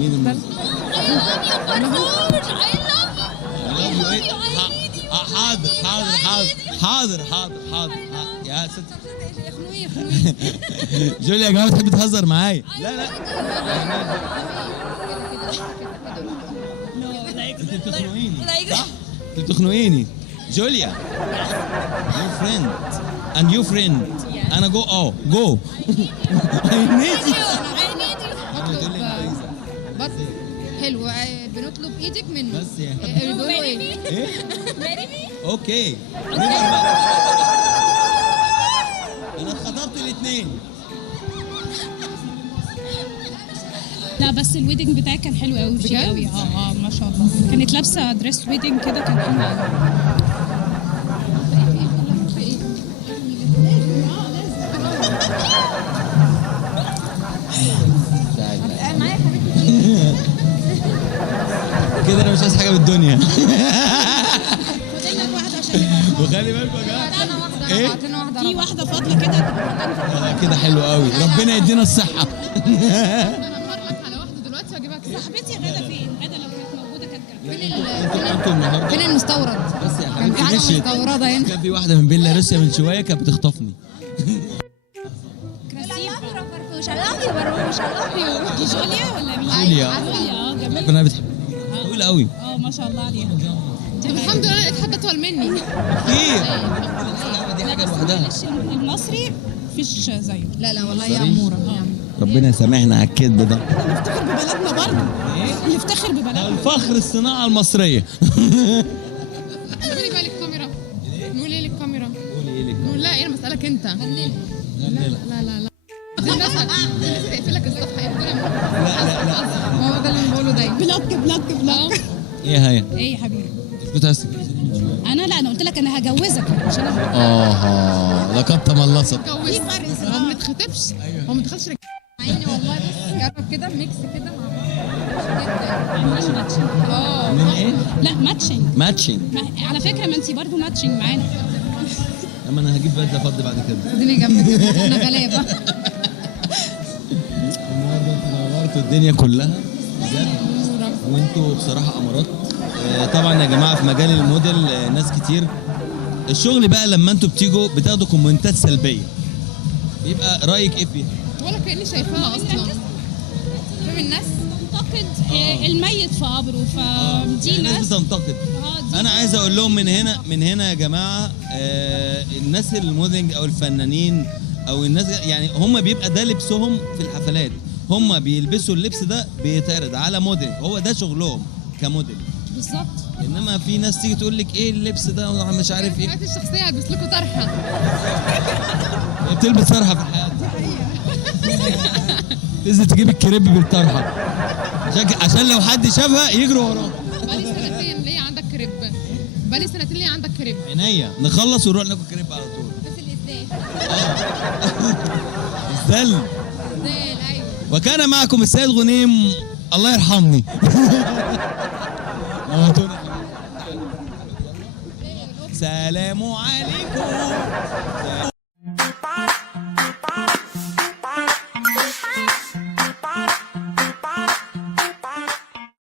مين المذيع؟ حاضر يا ست. جوليا يا جماعه بتحب تهزر معايا. لا انت بتخنقيني صح؟ انت بتخنقيني. جوليا your friend and your friend انا جو جو حلو. بنطلب ايدك منه بس يا بيقولوا ايه؟ اوكي انا خطبت الاثنين. لا بس الويدنج بتاعك كان حلو قوي، شيك قوي. ما شاء الله. كانت لابسه دريس ويدنج كده، كان حلو قوي. كده انا مش عايز حاجه بالدنيا. خدي لك واحده عشان وخلي بالكم يا جماعه ايه؟ في واحده فاضله كده كده حلو قوي. ربنا يدينا الصحه. انا هدور لك على واحده دلوقتي واجيبها. صاحبتي غاده فين؟ غاده لو كانت موجوده كانت فين المستورد؟ بس يا كان في حاجه حبيبتي مستورده هنا. كان في واحده من بيلاروسيا من شويه كانت بتخطفني. دي جوليا ولا مين؟ جوليا. جميل. كنا بتحب طويله قوي ما شاء الله عليها. طب الحمد لله لقيت حد اطول مني كتير. دي حاجه لوحدها. المصري مفيش زيه. لا والله يا اموره. ربنا يسامحنا على الكذب ده. نفتخر ببلدنا برضه. نفتخر ببلدنا. الفخر الصناعه المصريه. قولي بقى للكاميرا. نقول ايه للكاميرا؟ قولي ايه لك؟ نقول لا ايه، انا بسالك انت. لا لا دي الناس تقفل لك الصفحه. لا ما هو ده اللي بنقوله دايما. بلوك. ايه هي؟ ايه يا حبيبي؟ بتحسي انا قلت لك انا هجوزك عشان لقد تملصت. اتجوزت. هو ما بنتخطبش. هو ما دخلش عيني والله. بس جرب كده ميكس كده مع بعض. من ايه؟ لا ماتشنج. على فكره ما انت برضه ماتشنج معانا. اما انا هجيب بدله فضي بعد كده. اديني جنبك انا غلابه. النهارده انتوا نورتوا الدنيا كلها بجد، وانتوا بصراحه امارات. طبعا يا جماعه في مجال الموديل ناس كتير. الشغل بقى لما انتوا بتيجوا بتاخدوا كومنتات سلبيه، بيبقى رايك ايه فيها؟ ولا كاني شايفاها اصلا. فاهم الناس تنتقد الميت في قبره، فدي يعني ناس بتنتقد. انا عايز اقول لهم من هنا يا جماعه، الناس الموديلنج او الفنانين او الناس يعني هم بيبقى ده لبسهم في الحفلات، هم بيلبسوا اللبس ده بيتعرض على موديل، هو ده شغلهم كموديل بالظبط. انما في ناس تيجي تقول لك ايه اللبس ده وانا مش عارف ايه. حياتي الشخصيه هلبس لكم طرحه. هي بتلبس طرحه في الحياه تنزل تجيب الكريب بالطرحه عشان لو حد شافها يجروا وراها. بقالي سنتين ليه عندك كريب. عينيا نخلص ونروح ناكل كريب على طول. بس الازاي؟ الزل. ايوه. وكان معكم السيد غنيم، الله يرحمني. سلام عليكم.